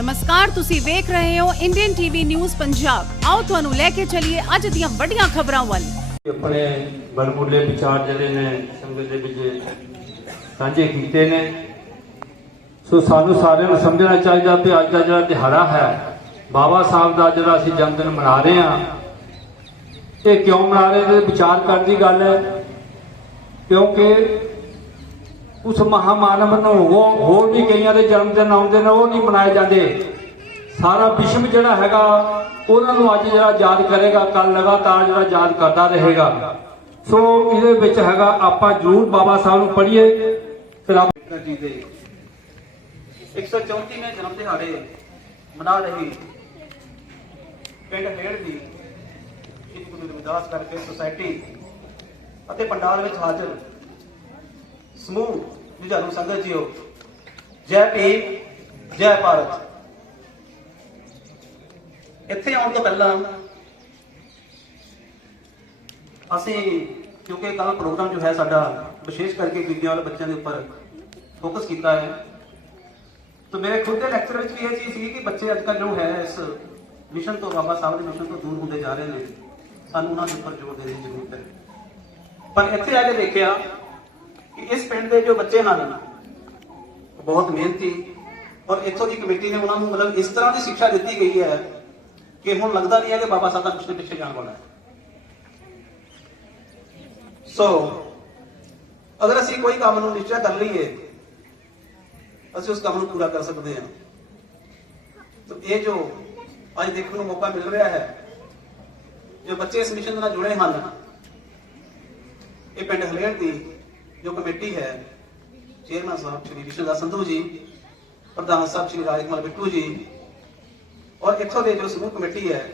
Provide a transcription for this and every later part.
ਨਮਸਕਾਰ, ਤੁਸੀਂ ਵੇਖ ਰਹੇ ਹੋ ਇੰਡੀਅਨ ਟੀਵੀ ਨਿਊਜ਼ ਪੰਜਾਬ ਆਓ ਤੁਹਾਨੂੰ ਲੈ ਕੇ ਚੱਲੀਏ ਅੱਜ ਦੀਆਂ ਵੱਡੀਆਂ ਖਬਰਾਂ ਵੱਲ। ਆਪਣੇ ਬਲਬੁਲੇ ਵਿਚਾਰ ਜਿਹੜੇ ਨੇ, ਸੰਗਤ ਦੇ ਵਿੱਚ ਸਾਂਝੇ ਕੀਤੇ ਨੇ। ਸੋ ਸਾਨੂੰ ਸਾਰਿਆਂ ਨੂੰ ਸਮਝਣਾ ਚਾਹੀਦਾ ਕਿ ਅੱਜ ਦਾ ਜਿਹੜਾ ਦਿਹਾੜਾ ਹੈ, ਬਾਬਾ ਸਾਹਿਬ ਦਾ ਜਿਹੜਾ ਅਸੀਂ ਜਨਮ ਦਿਨ ਮਨਾ ਰਹੇ ਹਾਂ, ਇਹ ਕਿਉਂ ਮਨਾ ਰਹੇ ਨੇ? ਵਿਚਾਰ ਕਰਨ ਦੀ ਗੱਲ ਹੈ, ਕਿਉਂਕਿ ਉਸ ਮਹਾਮਾਨਵ ਨੂੰ ਹੋਰ ਵੀ ਕਈਆਂ ਦੇ ਜਨਮ ਦਿਨ ਆਉਂਦੇ ਨੇ, ਉਹ ਨਹੀਂ ਮਨਾਏ ਜਾਂਦੇ। ਸਾਰਾ ਵਿਸ਼ਵ ਜਿਹੜਾ ਹੈਗਾ, ਉਹਨਾਂ ਨੂੰ ਅੱਜ ਜਿਹੜਾ ਯਾਦ ਕਰੇਗਾ ਕੱਲ ਲਗਾਤਾਰ ਜਿਹੜਾ ਯਾਦ ਕਰਦਾ ਰਹੇਗਾ। ਸੋ ਇਹਦੇ ਵਿੱਚ ਹੈਗਾ, ਆਪਾਂ ਜ਼ਰੂਰ ਬਾਬਾ ਸਾਹਿਬ ਨੂੰ ਪੜ੍ਹੀਏ। ਫਿਰ ਆਪ ਅੰਬੇਡਕਰ ਜੀ ਦੇ 134ਵੇਂ ਜਨਮ ਦਿਹਾੜੇ ਮਨਾ ਰਹੀ ਪਿੰਡ ਹੇੜ ਦੀ ਸ਼੍ਰੀ ਗੁਰੂ ਰਵਿਦਾਸ ਕਰਕੇ ਸੁਸਾਇਟੀ ਅਤੇ ਪੰਡਾਲ ਵਿੱਚ ਹਾਜ਼ਰ ਸਮੂਹ ਜੁਝਾਰੂ ਸੰਗਤ ਜੀਓ। ਜੈ ਭੀਮ, ਜੈ ਭਾਰਤ। ਇੱਥੇ ਆਉਣ ਤੋਂ ਪਹਿਲਾਂ ਅਸੀਂ, ਕਿਉਂਕਿ ਕੱਲ ਪ੍ਰੋਗਰਾਮ ਜੋ ਹੈ ਸਾਡਾ, ਵਿਸ਼ੇਸ਼ ਕਰਕੇ ਬੀਬੀਆਂ ਵਾਲੇ ਬੱਚਿਆਂ ਦੇ ਉੱਪਰ ਫੋਕਸ ਕੀਤਾ ਹੈ। ਤਾਂ ਮੇਰੇ ਖੁਦ ਦੇ ਲੈਕਚਰ ਵਿੱਚ ਵੀ ਇਹ ਚੀਜ਼ ਸੀ ਕਿ ਬੱਚੇ ਅੱਜ ਕੱਲ੍ਹ ਜੋ ਹੈ, ਇਸ ਮਿਸ਼ਨ ਤੋਂ ਬਾਬਾ ਸਾਹਿਬ ਦੇ ਮਿਸ਼ਨ ਤੋਂ ਦੂਰ ਹੁੰਦੇ ਜਾ ਰਹੇ ਨੇ। ਸਾਨੂੰ ਉਹਨਾਂ ਦੇ ਉੱਪਰ ਜ਼ੋਰ ਦੇਣ ਦੀ ਜ਼ਰੂਰਤ ਹੈ। ਪਰ ਇੱਥੇ ਆ ਕੇ ਦੇਖਿਆ ਕਿ ਇਸ ਪਿੰਡ ਦੇ ਜੋ ਬੱਚੇ ਹਨ, ਬਹੁਤ ਮਿਹਨਤੀ ਔਰ ਇੱਥੋਂ ਦੀ ਕਮੇਟੀ ਨੇ ਉਹਨਾਂ ਨੂੰ ਮਤਲਬ ਇਸ ਤਰ੍ਹਾਂ ਦੀ ਸਿੱਖਿਆ ਦਿੱਤੀ ਗਈ ਹੈ ਕਿ ਹੁਣ ਲੱਗਦਾ ਨਹੀਂ ਹੈ ਕਿ ਬਾਬਾ ਸਾਹਿਬ ਦਾ ਪਿੱਛੇ ਪਿੱਛੇ ਜਾਣ ਵਾਲਾ ਹੈ। ਸੋ ਅਗਰ ਅਸੀਂ ਕੋਈ ਕੰਮ ਨੂੰ ਨਿਸ਼ਚੈ ਕਰ ਲਈਏ, ਅਸੀਂ ਉਸ ਕੰਮ ਨੂੰ ਪੂਰਾ ਕਰ ਸਕਦੇ ਹਾਂ। ਤਾਂ ਇਹ ਜੋ ਅੱਜ ਦੇਖਣ ਨੂੰ ਮੌਕਾ ਮਿਲ ਰਿਹਾ ਹੈ, ਜੋ ਬੱਚੇ ਇਸ ਮਿਸ਼ਨ ਨਾਲ ਜੁੜੇ ਹਨ, ਇਹ ਪਿੰਡ ਹਲੇੜ ਦੀ ਜੋ ਕਮੇਟੀ ਹੈ ਚੇਅਰਮੈਨ ਸਾਹਿਬ ਸ਼੍ਰੀ ਵਿਸ਼ਵਦਾਸ ਸੰਧੂ ਜੀ, ਪ੍ਰਧਾਨ ਸਾਹਿਬ ਸ਼੍ਰੀ ਰਾਜਕੁਮਾਰ ਬਿੱਟੂ ਜੀ, ਔਰ ਇੱਥੋਂ ਦੇ ਜੋ ਸਮੂਹ ਕਮੇਟੀ ਹੈ,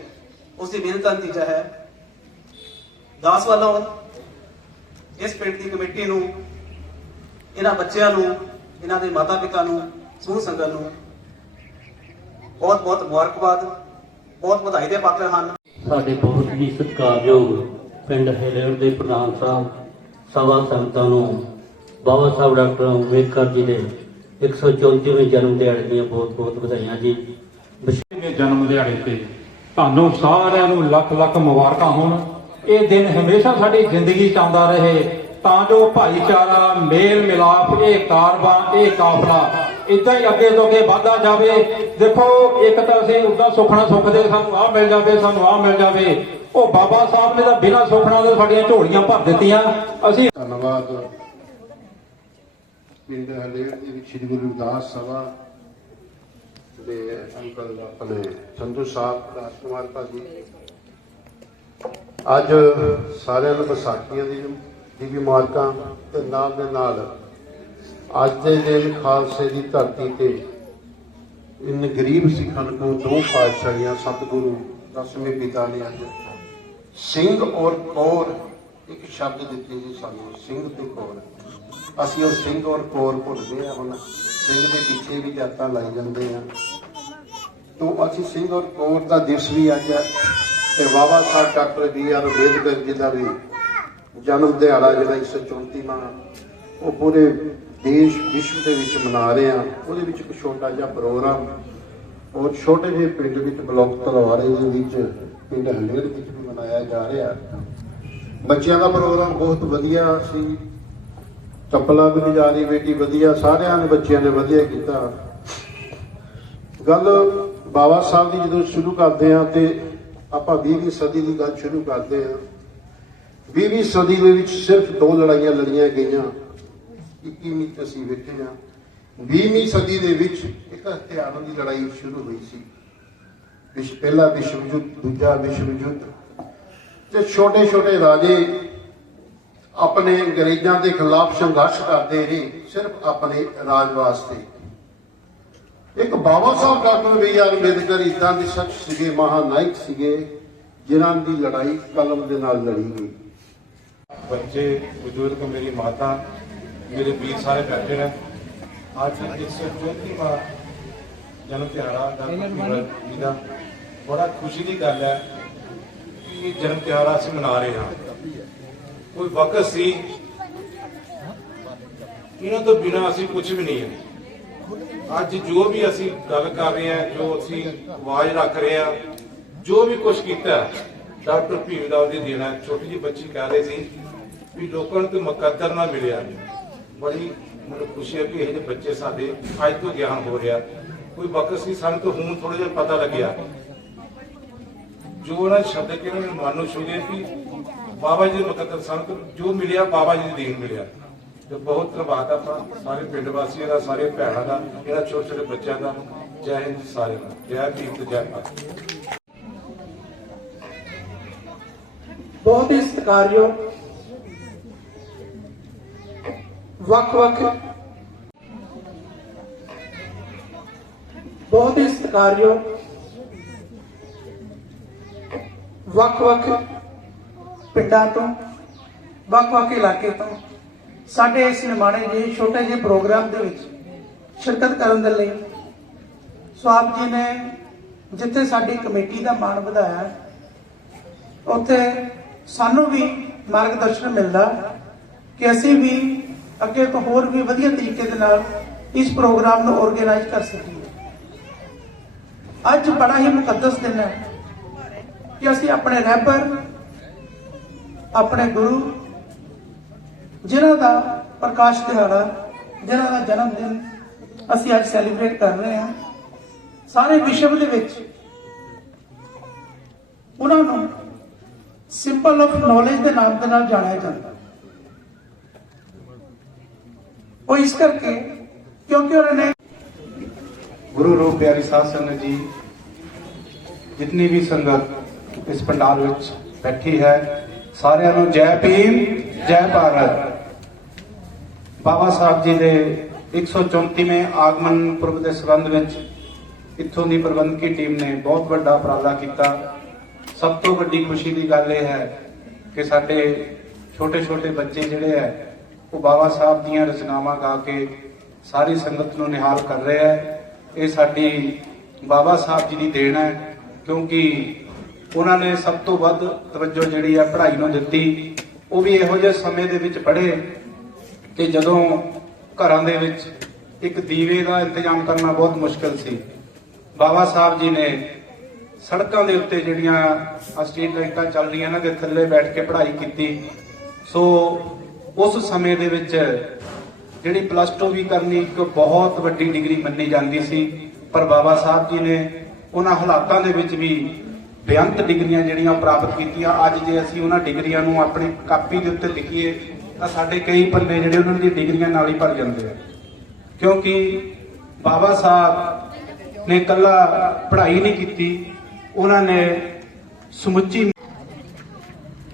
ਉਸ ਦੀ ਮਿਹਨਤ ਦਾ ਨਤੀਜਾ ਹੈ ਦਾਸ ਵੱਲੋਂ ਇਸ ਪਿੰਡ ਦੀ ਕਮੇਟੀ ਨੂੰ, ਇਹਨਾਂ ਬੱਚਿਆਂ ਨੂੰ, ਇਹਨਾਂ ਦੇ ਮਾਤਾ ਪਿਤਾ ਨੂੰ, ਸਮੂਹ ਸੰਗਤ ਨੂੰ ਬਹੁਤ ਬਹੁਤ ਮੁਬਾਰਕਬਾਦ, ਬਹੁਤ ਵਧਾਈ ਦੇ ਪਾਤਰ ਹਨ। ਸਾਡੇ ਬਹੁਤ ਹੀ ਸਤਿਕਾਰਯੋਗ ਪਿੰਡ ਹੇਲੇਰ ਦੇ ਪ੍ਰਧਾਨ ਸਾਹਿਬ ਸਭਾ ਸੰਗਤਾਂ ਨੂੰ ਬਾਬਾ ਸਾਹਿਬ ਡਾਕਟਰ ਅੰਬੇਦਕਰ ਜੀ ਦੇ 134ਵੇਂ ਜਨਮ ਦਿਹਾੜੇ ਦੀਆਂ ਬਹੁਤ ਬਹੁਤ ਵਧਾਈਆਂ ਜੀ। ਵਿਸ਼ੇ ਦੇ ਜਨਮ ਦਿਹਾੜੇ ਤੇ ਤੁਹਾਨੂੰ ਸਾਰਿਆਂ ਨੂੰ ਲੱਖ ਲੱਖ ਮੁਬਾਰਕਾਂ ਹੋਣ। ਇਹ ਦਿਨ ਹਮੇਸ਼ਾ ਸਾਡੀ ਜ਼ਿੰਦਗੀ ਚ ਆਉਂਦਾ ਰਹੇ। ਤਾਂ ਜੋ ਭਾਈਚਾਰਾ, ਮੇਲ ਮਿਲਾਪ, ਇਹ ਕਾਰਵਾਂ, ਇਹ ਕਾਫਲਾ ਇਦਾਂ ਹੀ ਅੱਗੇ ਤੋਂ ਅੱਗੇ ਵਧਦਾ ਜਾਵੇ। ਦੇਖੋ, ਇੱਕ ਤਾਂ ਅਸੀਂ ਉਦਾਂ ਸੁਖਣਾ ਸੁਖਦੇ, ਸਾਨੂੰ ਆਹ ਮਿਲ ਜਾਵੇ, ਸਾਨੂੰ ਆਹ ਮਿਲ ਜਾਵੇ। ਉਹ ਬਾਬਾ ਸਾਹਿਬ ਨੇ ਤਾਂ ਬਿਨਾਂ ਸੁਖਣਾ ਦੇ ਸਾਡੀਆਂ ਝੋਲੀਆਂ ਭਰ ਦਿੱਤੀਆਂ। ਅਸੀਂ ਧੰਨਵਾਦ। ਪਿੰਡ ਹਲੇੜ ਦੇ ਵਿੱਚ ਸ੍ਰੀ ਗੁਰੂ ਰਵਿਦਾਸ ਸਭਾ ਦੇ ਅੰਕਲ ਆਪਣੇ ਸੰਧੂ ਸਾਹਿਬ ਰਾਜਕੁਮਾਰ ਭਾਜੀ। ਅੱਜ ਸਾਰਿਆਂ ਨੂੰ ਵਿਸਾਖੀਆਂ ਦੀ ਦੀ ਵੀ ਮੁਬਾਰਕਾਂ ਤੇ ਨਾਲ ਦੇ ਨਾਲ ਅੱਜ ਦੇ ਦਿਨ ਖਾਲਸੇ ਦੀ ਧਰਤੀ ਤੇ ਇਨ ਗਰੀਬ ਸਿੱਖਾਂ ਨੂੰ ਦੋ ਪਾਤਸ਼ਾਹੀਆਂ ਸਤਿਗੁਰੂ, ਦਸਵੇਂ ਪਿਤਾ ਨੇ ਅੱਜ ਸਿੰਘ ਔਰ ਕੌਰ, ਇੱਕ ਸ਼ਬਦ ਦਿੱਤੇ ਜੀ ਸਾਨੂੰ, ਸਿੰਘ ਤੇ ਕੌਰ। ਅਸੀਂ ਉਹ ਸਿੰਘ ਔਰ ਕੌਰ ਭੁੱਲਦੇ ਆ ਹੁਣ। ਸਿੰਘ ਦੇ ਪਿੱਛੇ ਵੀ ਜਾਤਾਂ ਲਾਈ ਜਾਂਦੇ ਆ। ਤੋਂ, ਅਸੀਂ ਸਿੰਘ ਔਰ ਕੌਰ ਦਾ ਦਿਵਸ ਵੀ ਅੱਜ ਹੈ ਤੇ Baba Sahib doctor B R Ambedkar ji ਦਾ ਵੀ ਜਨਮ ਦਿਹਾੜਾ ਜਿਹੜਾ 134ਵਾਂ ਉਹ ਪੂਰੇ ਦੇਸ਼, ਵਿਸ਼ਵ ਦੇ ਵਿੱਚ ਮਨਾ ਰਹੇ ਆ। ਉਹਦੇ ਵਿੱਚ ਇੱਕ ਛੋਟਾ ਜਿਹਾ ਪ੍ਰੋਗਰਾਮ ਔਰ ਛੋਟੇ ਜਿਹੇ ਪਿੰਡ ਵਿੱਚ ਬਲਾਕ ਤਲਵਾਰੇ ਦੇ ਵਿੱਚ ਪਿੰਡ ਹਲੇੜ ਵਿੱਚ ਵੀ ਮਨਾਇਆ ਜਾ ਰਿਹਾ। ਬੱਚਿਆਂ ਦਾ ਪ੍ਰੋਗਰਾਮ ਬਹੁਤ ਵਧੀਆ ਸੀ। ਚੱਪਲਾਂ ਵੀ ਜਾ ਰਹੀ ਬੇਟੀ, ਵਧੀਆ। ਸਾਰਿਆਂ ਨੇ ਬੱਚਿਆਂ ਨੇ ਵਧੀਆ ਕੀਤਾ। ਗੱਲ ਬਾਬਾ ਸਾਹਿਬ ਦੀ ਜਦੋਂ ਸ਼ੁਰੂ ਕਰਦੇ ਆ ਤੇ ਆਪਾਂ 20ਵੀਂ ਸਦੀ ਦੀ ਗੱਲ ਸ਼ੁਰੂ ਕਰਦੇ ਆ 20ਵੀਂ ਸਦੀ ਦੇ ਵਿੱਚ ਸਿਰਫ ਦੋ ਲੜਾਈਆਂ ਲੜੀਆਂ ਗਈਆਂ। 21ਵੀਂ ਚ ਅਸੀਂ ਵੇਖੇ ਆ 20ਵੀਂ ਸਦੀ ਦੇ ਵਿੱਚ ਇੱਕ ਹਥਿਆਰਾਂ ਦੀ ਲੜਾਈ ਸ਼ੁਰੂ ਹੋਈ ਸੀ। ਵਿਸ਼ ਪਹਿਲਾ ਵਿਸ਼ਵ ਯੁੱਧ ਦੂਜਾ ਵਿਸ਼ਵ ਯੁੱਧ ਤੇ ਛੋਟੇ ਛੋਟੇ ਰਾਜੇ ਆਪਣੇ ਅੰਗਰੇਜ਼ਾਂ ਦੇ ਖਿਲਾਫ ਸੰਘਰਸ਼ ਕਰਦੇ ਰਹੇ ਸਿਰਫ ਆਪਣੇ ਰਾਜ ਵਾਸਤੇ। ਇੱਕ Baba Sahib doctor B R Ambedkar ਇਦਾਂ ਦੇ ਸ਼ਖਸ ਸੀਗੇ ਮਹਾਨਾਇਕ ਸੀਗੇ ਜਿਨ੍ਹਾਂ ਦੀ ਲੜਾਈ ਕਲਮ ਦੇ ਨਾਲ ਲੜੀ ਗਈ। ਬੱਚੇ ਬਜ਼ੁਰਗ ਮੇਰੀ ਮਾਤਾ ਮੇਰੇ ਵੀਰ ਸਾਰੇ ਬੈਠੇ ਨੇ। ਅੱਜ 134ਵਾਂ ਜਨਮ ਦਿਹਾੜਾ ਦਾ ਜੀ ਦਾ ਬੜਾ ਖੁਸ਼ੀ ਦੀ ਗੱਲ ਹੈ ਕਿ ਜਨਮ ਦਿਹਾੜਾ ਅਸੀਂ ਮਨਾ ਰਹੇ ਹਾਂ। ਕੋਈ ਵਕਤ ਸੀ? ਇਹਨਾਂ ਤੋਂ ਬਿਨਾ ਅਸੀਂ ਕੁਝ ਵੀ ਨਹੀਂ ਹੈ। ਅੱਜ ਜੋ ਵੀ ਅਸੀਂ ਗੱਲ ਕਰ ਰਹੇ ਹਾਂ, ਜੋ ਅਸੀਂ ਆਵਾਜ਼ ਰੱਖ ਰਹੇ ਹਾਂ, ਜੋ ਵੀ ਕੁਝ ਕੀਤਾ ਡਾਕਟਰ ਭੀਮਰਾਵ ਜੀ ਦੇਣਾ ਛੋਟੀ ਜਿਹੀ ਬੱਚੀ ਕਹਿ ਰਹੀ ਸੀ ਵੀ ਲੋਕਾਂ ਨੂੰ ਤੇ ਮੁਕੱਦਰ ਨਾ ਮਿਲਿਆ। ਬੜੀ ਮੈਨੂੰ ਖੁਸ਼ੀ ਹੈ ਕਿ ਇਹ ਜਿਹੇ ਬੱਚੇ ਸਾਡੇ ਅੱਜ ਤੋਂ ਗਿਆਨ ਹੋ ਰਿਹਾ। ਕੋਈ ਵਕਤ ਸੀ? ਸਾਨੂੰ ਤਾਂ ਹੁਣ ਥੋੜਾ ਜਿਹਾ ਪਤਾ ਲੱਗਿਆ। ਜੋ ਉਹਨਾਂ ਦੇ ਸ਼ਬਦ ਕਿ ਉਹਨਾਂ ਨੇ ਮਨ ਨੂੰ ਛੂਹੇ ਕਿ ਬਾਬਾ ਜੀ ਦੇ ਮੁਕੱਦਰ ਸਾਨੂੰ, ਜੋ ਮਿਲਿਆ ਬਾਬਾ ਜੀ ਦੀ ਦੇਣ ਮਿਲਿਆ। ਤੇ ਬਹੁਤ ਧੰਨਵਾਦ ਆਪਾਂ ਸਾਰੇ ਪਿੰਡ ਵਾਸੀਆਂ ਦਾ, ਸਾਰੇ ਭੈਣਾਂ ਦਾ, ਇਹਨਾਂ ਛੋਟੇ ਛੋਟੇ ਬੱਚਿਆਂ ਦਾ। ਜੈ ਹਿੰਦ ਸਾਰਿਆਂ ਦਾ। ਜੈ ਭੀਮ ਤੇ ਜੈ ਭਾਰਤ। ਬਹੁਤ ਹੀ ਸਤਿਕਾਰਯੋਗ, ਵੱਖ-ਵੱਖ, ਬਹੁਤ ਹੀ ਸਤਿਕਾਰਯੋਗ ਵੱਖ-ਵੱਖ ਪਿੰਡਾਂ ਤੋਂ, ਵੱਖ-ਵੱਖ ਇਲਾਕੇ ਤੋਂ ਸਾਡੇ ਇਸ ਨਿਮਾਣੇ ਜਿਹੇ ਛੋਟੇ ਜਿਹੇ ਪ੍ਰੋਗਰਾਮ ਦੇ ਵਿੱਚ ਸ਼ਿਰਕਤ ਕਰਨ ਦੇ ਲਈ ਸੋ ਆਪ ਜੀ ਨੇ ਜਿੱਥੇ ਸਾਡੀ ਕਮੇਟੀ ਦਾ ਮਾਣ ਵਧਾਇਆ, ਉੱਥੇ ਸਾਨੂੰ ਵੀ ਮਾਰਗਦਰਸ਼ਨ ਮਿਲਦਾ ਕਿ ਅਸੀਂ ਵੀ ਅੱਗੇ ਤੋਂ ਹੋਰ ਵੀ ਵਧੀਆ ਤਰੀਕੇ ਦੇ ਨਾਲ ਇਸ ਪ੍ਰੋਗਰਾਮ ਨੂੰ ਆਰਗੇਨਾਈਜ਼ ਕਰ ਸਕੀਏ। ਅੱਜ ਬੜਾ ਹੀ ਮੁਕੱਦਸ ਦਿਨ ਹੈ। ਕਿ ਅਸੀਂ ਆਪਣੇ ਰਹਿਬਰ ਆਪਣੇ ਗੁਰੂ, ਜਿਨ੍ਹਾਂ ਦਾ ਪ੍ਰਕਾਸ਼ ਦਿਹਾੜਾ, ਜਿਨ੍ਹਾਂ ਦਾ ਜਨਮ ਦਿਨ ਅਸੀਂ ਅੱਜ ਸੈਲੀਬ੍ਰੇਟ ਕਰ ਰਹੇ ਹਾਂ, ਸਾਰੇ ਵਿਸ਼ਵ ਦੇ ਵਿੱਚ ਉਹਨਾਂ ਨੂੰ ਸਿੰਬਲ ਆਫ ਨੌਲੇਜ ਦੇ ਨਾਮ ਦੇ ਨਾਲ ਜਾਣਿਆ ਜਾਂਦਾ। ਉਹ ਇਸ ਕਰਕੇ ਕਿਉਂਕਿ ਉਹਨਾਂ ਨੇ ਗੁਰੂ ਰੂਪ ਪਿਆਰੀ ਸਾਧ ਸੰਗਤ ਜੀ, ਜਿਤਨੀ ਵੀ ਸੰਗਤ ਇਸ ਪੰਡਾਲ ਵਿੱਚ ਬੈਠੀ ਹੈ। ਸਾਰਿਆਂ ਨੂੰ ਜੈ ਭੀਮ, ਜੈ ਭਾਰਤ। ਬਾਬਾ ਸਾਹਿਬ ਜੀ ਦੇ 134ਵੇਂ ਆਗਮਨ ਪੁਰਬ ਦੇ ਸੰਬੰਧ ਵਿੱਚ ਇੱਥੋਂ ਦੀ ਪ੍ਰਬੰਧਕੀ ਟੀਮ ਨੇ ਬਹੁਤ ਵੱਡਾ ਉਪਰਾਲਾ ਕੀਤਾ। ਸਭ ਤੋਂ ਵੱਡੀ ਖੁਸ਼ੀ ਦੀ ਗੱਲ ਇਹ ਹੈ ਕਿ ਸਾਡੇ ਛੋਟੇ ਛੋਟੇ ਬੱਚੇ ਜਿਹੜੇ ਹੈ, ਉਹ ਬਾਬਾ ਸਾਹਿਬ ਦੀਆਂ ਰਚਨਾਵਾਂ ਗਾ ਕੇ ਸਾਰੀ ਸੰਗਤ ਨੂੰ ਨਿਹਾਲ ਕਰ ਰਹੇ ਹੈ। ਇਹ ਸਾਡੀ ਬਾਬਾ ਸਾਹਿਬ ਜੀ ਦੀ ਦੇਣ ਹੈ, ਕਿਉਂਕਿ ਉਹਨਾਂ ਨੇ ਸਭ ਤੋਂ ਵੱਧ ਤਵੱਜੋ ਜਿਹੜੀ ਹੈ ਪੜ੍ਹਾਈ ਨੂੰ ਦਿੱਤੀ। ਉਹ ਵੀ ਇਹੋ ਜਿਹੇ ਸਮੇਂ ਦੇ ਵਿੱਚ ਪੜ੍ਹੇ ਕਿ ਜਦੋਂ ਘਰਾਂ ਦੇ ਵਿੱਚ ਇੱਕ ਦੀਵੇ ਦਾ ਇੰਤਜ਼ਾਮ ਕਰਨਾ ਬਹੁਤ ਮੁਸ਼ਕਲ ਸੀ। ਬਾਬਾ ਸਾਹਿਬ ਜੀ ਨੇ ਸੜਕਾਂ ਦੇ ਉੱਤੇ ਜਿਹੜੀਆਂ ਸਟਰੀਟ ਲਾਈਟਾਂ ਚੱਲ ਰਹੀਆਂ ਇਹਨਾਂ ਦੇ ਥੱਲੇ ਬੈਠ ਕੇ ਪੜ੍ਹਾਈ ਕੀਤੀ। ਸੋ ਉਸ ਸਮੇਂ ਦੇ ਵਿੱਚ ਜਿਹੜੀ ਪਲੱਸ 2 ਵੀ ਕਰਨੀ ਇੱਕ ਬਹੁਤ ਵੱਡੀ ਡਿਗਰੀ ਮੰਨੀ ਜਾਂਦੀ ਸੀ। ਪਰ ਬਾਬਾ ਸਾਹਿਬ ਜੀ ਨੇ ਉਹਨਾਂ ਹਾਲਾਤਾਂ ਦੇ ਵਿੱਚ ਵੀ ਬੇਅੰਤ ਡਿਗਰੀਆਂ ਜਿਹੜੀਆਂ ਪ੍ਰਾਪਤ ਕੀਤੀਆਂ, ਅੱਜ ਜੇ ਅਸੀਂ ਉਹਨਾਂ ਡਿਗਰੀਆਂ ਨੂੰ ਆਪਣੀ ਕਾਪੀ ਦੇ ਉੱਤੇ ਲਿਖੀਏ, ਤਾਂ ਸਾਡੇ ਕਈ ਪੰਨੇ ਜਿਹੜੇ ਉਹਨਾਂ ਦੀਆਂ ਡਿਗਰੀਆਂ ਨਾਲ ਹੀ ਭਰ ਜਾਂਦੇ ਆ। ਕਿਉਂਕਿ ਬਾਬਾ ਸਾਹਿਬ ਨੇ ਕੱਲਾ ਪੜ੍ਹਾਈ ਨਹੀਂ ਕੀਤੀ, ਉਹਨਾਂ ਨੇ ਸਮੁੱਚੀ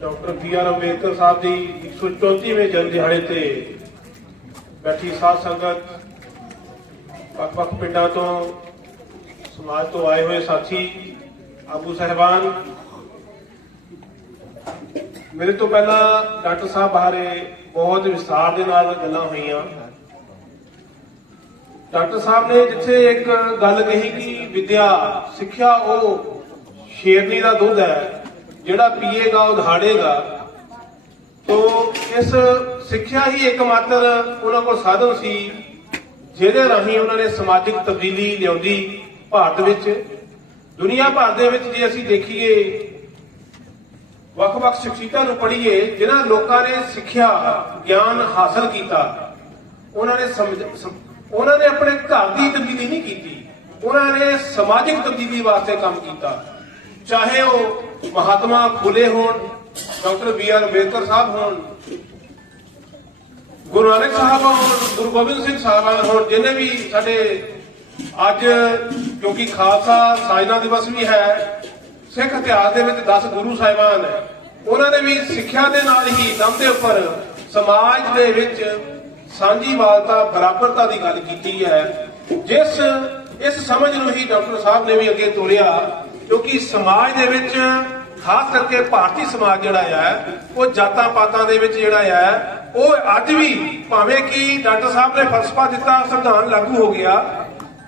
doctor B R Ambedkar Sahib ਦੀ 134ਵੇਂ ਜਨਮ ਦਿਹਾੜੇ ਤੇ ਬੈਠੀ ਸਾਧ ਸੰਗਤ, ਵੱਖ-ਵੱਖ ਪਿੰਡਾਂ ਤੋਂ, ਸਮਾਜ ਤੋਂ ਆਏ ਹੋਏ ਸਾਥੀ ਆਬੂ ਸਾਹਿਬਾਨ, ਮੇਰੇ ਤੋਂ ਪਹਿਲਾਂ ਡਾਕਟਰ ਸਾਹਿਬ ਬਾਰੇ ਬਹੁਤ ਵਿਸਥਾਰ ਦੇ ਨਾਲ ਗੱਲਾਂ ਹੋਈਆਂ। ਡਾਕਟਰ ਸਾਹਿਬ ਨੇ ਜਿੱਥੇ ਇੱਕ ਗੱਲ ਕਹੀ ਕਿ ਵਿਦਿਆ, ਸਿੱਖਿਆ ਉਹ ਸ਼ੇਰਨੀ ਦਾ ਦੁੱਧ ਹੈ, ਜਿਹੜਾ ਪੀਏਗਾ ਉਹ ਦਹਾੜੇਗਾ ਤੋ ਇਸ ਸਿੱਖਿਆ ਹੀ ਇੱਕਮਾਤਰ ਉਹਨਾਂ ਕੋਲ ਸਾਧਨ ਸੀ, ਜਿਹਦੇ ਰਾਹੀਂ ਉਹਨਾਂ ਨੇ ਸਮਾਜਿਕ ਤਬਦੀਲੀ ਲਿਆਉਂਦੀ, ਭਾਰਤ ਵਿੱਚ। ਦੁਨੀਆ ਭਰ ਦੇ ਵਿੱਚ ਜੇ ਅਸੀਂ ਦੇਖੀਏ, ਵੱਖ-ਵੱਖ ਸ਼ਖਸੀਅਤਾਂ ਨੂੰ ਪੜ੍ਹੀਏ, ਜਿਨ੍ਹਾਂ ਲੋਕਾਂ ਨੇ ਸਿੱਖਿਆ, ਗਿਆਨ ਹਾਸਲ ਕੀਤਾ, ਉਹਨਾਂ ਨੇ ਸਮਝ ਉਹਨਾਂ ਨੇ ਆਪਣੇ ਘਰ ਦੀ ਤਬਦੀਲੀ ਨਹੀਂ ਕੀਤੀ, ਉਹਨਾਂ ਨੇ ਸਮਾਜਿਕ ਤਬਦੀਲੀ ਵਾਸਤੇ ਕੰਮ ਕੀਤਾ। ਚਾਹੇ ਉਹ ਮਹਾਤਮਾ ਫੁਲੇ ਹੋਣ, doctor B R Ambedkar Sahib ਹੋਣ, ਗੁਰੂ ਨਾਨਕ ਸਾਹਿਬ ਹੋਣ, ਗੁਰੂ ਗੋਬਿੰਦ ਸਿੰਘ ਸਾਹਿਬ ਹੋਣ, ਜਿਨੇ ਵੀ ਸਾਡੇ ਅੱਜ ਕਿਉਂਕਿ ਖਾਲਸਾ ਸਾਜਨਾ ਦਿਵਸ ਵੀ ਹੈ, ਸਿੱਖ ਇਤਿਹਾਸ ਦੇ ਵਿੱਚ 10 ਗੁਰੂ ਸਾਹਿਬਾਨ ਹੈ ਉਹਨਾਂ ਨੇ ਵੀ ਸਿੱਖਿਆ ਦੇ ਨਾਲ ਹੀ ਦਮ ਦੇ ਉੱਪਰ ਸਮਾਜ ਦੇ ਵਿੱਚ ਸਾਂਝੀਵਾਲਤਾ ਬਰਾਬਰਤਾ ਦੀ ਗੱਲ ਕੀਤੀ ਹੈ। ਜਿਸ, ਇਸ ਸਮਝ ਨੂੰ ਹੀ ਡਾਕਟਰ ਸਾਹਿਬ ਨੇ ਵੀ ਅੱਗੇ ਤੋਰਿਆ ਕਿਉਂਕਿ ਸਮਾਜ ਦੇ ਵਿੱਚ ਖਾਸ ਕਰਕੇ ਭਾਰਤੀ ਸਮਾਜ ਜਿਹੜਾ ਹੈ ਉਹ ਜਾਤਾਂ ਪਾਤਾਂ ਦੇ ਵਿੱਚ ਜਿਹੜਾ ਹੈ ਉਹ ਅੱਜ ਵੀ ਭਾਵੇਂ ਕਿ ਡਾਕਟਰ ਸਾਹਿਬ ਨੇ ਫਲਸਫਾ ਦਿੱਤਾ, ਸੰਵਿਧਾਨ ਲਾਗੂ ਹੋ ਗਿਆ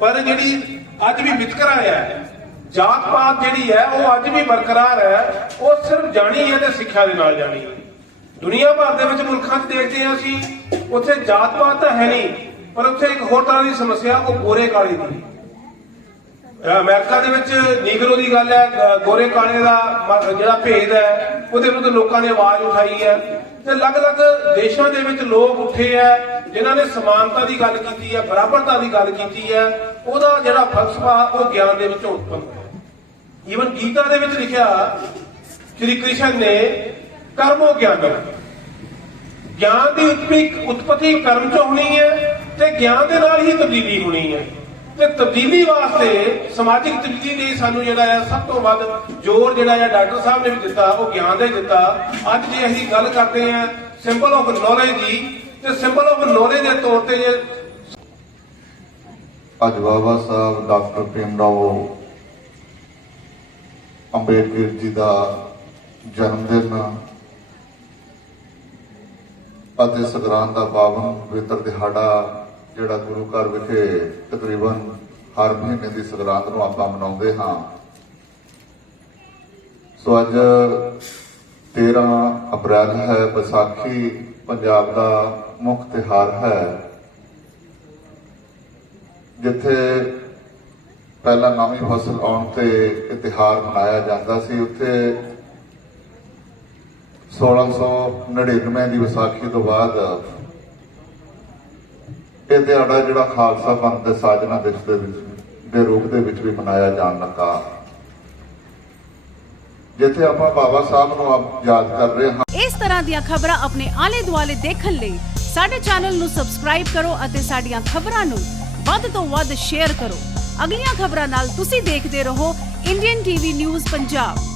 ਪਰ ਜਿਹੜੀ ਅੱਜ ਵੀ ਵਿਤਕਰਾ ਹੈ ਜਾਤ ਪਾਤ ਜਿਹੜੀ ਹੈ, ਉਹ ਅੱਜ ਵੀ ਬਰਕਰਾਰ ਹੈ, ਉਹ ਸਿਰਫ ਜਾਣੀ ਹੈ ਤੇ ਸਿੱਖਿਆ ਦੇ ਨਾਲ ਜਾਣੀ ਹੈ। ਦੁਨੀਆ ਭਰ ਦੇ ਵਿੱਚ ਮੁਲਕਾਂ 'ਚ ਦੇਖਦੇ ਹਾਂ ਅਸੀਂ, ਉੱਥੇ ਜਾਤ ਪਾਤ ਤਾਂ ਹੈ ਨਹੀਂ, ਪਰ ਉੱਥੇ ਇੱਕ ਹੋਰ ਤਰ੍ਹਾਂ ਦੀ ਸਮੱਸਿਆ, ਉਹ ਗੋਰੇ ਕਾਲੇ ਦੀ ਅਮਰੀਕਾ ਦੇ ਵਿੱਚ ਨੀਗਰੋ ਦੀ ਗੱਲ ਹੈ ਗੋਰੇ ਕਾਲੇ ਦਾ ਮ- ਜਿਹੜਾ ਭੇਦ ਹੈ, ਉਹਦੇ ਵਿਰੁੱਧ ਲੋਕਾਂ ਨੇ ਆਵਾਜ਼ ਉਠਾਈ ਹੈ। ਤੇ ਅਲੱਗ-ਅਲੱਗ ਦੇਸ਼ਾਂ ਦੇ ਵਿੱਚ ਲੋਕ ਉੱਠੇ ਹੈ, ਜਿਨ੍ਹਾਂ ਨੇ ਸਮਾਨਤਾ ਦੀ ਗੱਲ ਕੀਤੀ ਹੈ, ਬਰਾਬਰਤਾ ਦੀ ਗੱਲ ਕੀਤੀ ਹੈ। ਉਹਦਾ ਜਿਹੜਾ ਫਲਸਫਾ, ਉਹ ਗਿਆਨ ਦੇ ਵਿੱਚੋਂ ਉਤਪੰਨ ਹੋਇਆ ਈਵਨ ਗੀਤਾ ਦੇ ਵਿੱਚ ਲਿਖਿਆ, ਸ਼੍ਰੀ ਕ੍ਰਿਸ਼ਨ ਨੇ ਕਰਮੋ ਗਿਆਨਮ। ਗਿਆਨ ਦੀ ਉਤਪਤੀ ਉਤਪਤੀ ਕਰਮ ਚ ਹੋਣੀ ਹੈ ਤੇ ਗਿਆਨ ਦੇ ਨਾਲ ਹੀ ਤਬਦੀਲੀ ਹੋਣੀ ਹੈ। ਤੇ ਤਬਦੀਲੀ ਵਾਸਤੇ ਸਮਾਜਿਕ ਤਬਦੀਲੀ ਲਈ ਸਾਨੂੰ ਜਿਹੜਾ ਹੈ ਸਭ ਤੋਂ ਵੱਧ ਜ਼ੋਰ ਜਿਹੜਾ ਹੈ ਡਾਕਟਰ ਸਾਹਿਬ ਨੇ ਵੀ ਦਿੱਤਾ, ਉਹ ਗਿਆਨ ਦਾ ਦਿੱਤਾ। ਅੱਜ ਜੇ ਅਸੀਂ ਗੱਲ ਕਰਦੇ ਹਾਂ ਸਿੰਬਲ ਆਫ ਨੌਲੇਜ ਦੀ, ਤੇ ਸਿੰਬਲ ਆਫ ਨੌਲੇਜ ਦੇ ਤੌਰ ਤੇ ਜੇ ਅੱਜ ਬਾਬਾ ਸਾਹਿਬ, ਡਾਕਟਰ ਭੀਮ ਰਾਓ ਅੰਬੇਡਕਰ ਜੀ ਦਾ ਜਨਮ ਦਿਨ ਅਤੇ ਸੰਗਰਾਂਦ ਦਾ ਪਾਵਨ ਪਵਿੱਤਰ ਦਿਹਾੜਾ ਜਿਹੜਾ ਗੁਰੂ ਘਰ ਵਿਖੇ ਤਕਰੀਬਨ ਹਰ ਮਹੀਨੇ ਦੀ ਸੰਗਰਾਂਦ ਨੂੰ ਆਪਾਂ ਮਨਾਉਂਦੇ ਹਾਂ। ਸੋ ਅੱਜ 13 ਅਪ੍ਰੈਲ ਹੈ, ਵਿਸਾਖੀ ਪੰਜਾਬ ਦਾ ਮੁੱਖ ਤਿਉਹਾਰ ਹੈ। ਜਿੱਥੇ ਪਹਿਲਾਂ ਨਵੀਂ ਫਸਲ ਆਉਣ ਤੇ ਇਹ ਤਿਉਹਾਰ ਮਨਾਇਆ ਜਾਂਦਾ ਸੀ, ਉੱਥੇ 1699 ਦੀ ਵਿਸਾਖੀ ਤੋਂ ਬਾਅਦ ਇਹ ਦਿਹਾੜਾ ਜਿਹੜਾ ਖਾਲਸਾ ਪੰਥ ਦੇ ਸਾਜਨਾ ਦਿਵਸ ਦੇ ਵਿੱਚ, ਦੇ ਰੂਪ ਦੇ ਵਿੱਚ ਵੀ ਮਨਾਇਆ ਜਾਣ ਲੱਗਾ। ਜਿੱਥੇ ਆਪਾਂ ਬਾਬਾ ਸਾਹਿਬ ਨੂੰ ਆਪ ਯਾਦ ਕਰ ਰਹੇ ਹਾਂ। ਇਸ ਤਰ੍ਹਾਂ ਦੀਆਂ ਖਬਰਾਂ ਆਪਣੇ ਆਲੇ ਦੁਆਲੇ ਦੇਖਣ ਲਈ ਸਾਡੇ ਚੈਨਲ ਨੂੰ ਸਬਸਕ੍ਰਾਈਬ ਕਰੋ ਅਤੇ ਸਾਡੀਆਂ ਖਬਰਾਂ ਨੂੰ ਵੱਧ ਤੋਂ ਵੱਧ ਸ਼ੇਅਰ ਕਰੋ। ਅਗਲੀਆਂ ਖਬਰਾਂ ਨਾਲ ਤੁਸੀਂ ਦੇਖਦੇ ਰਹੋ ਇੰਡੀਅਨ ਟੀਵੀ ਨਿਊਜ਼ ਪੰਜਾਬ।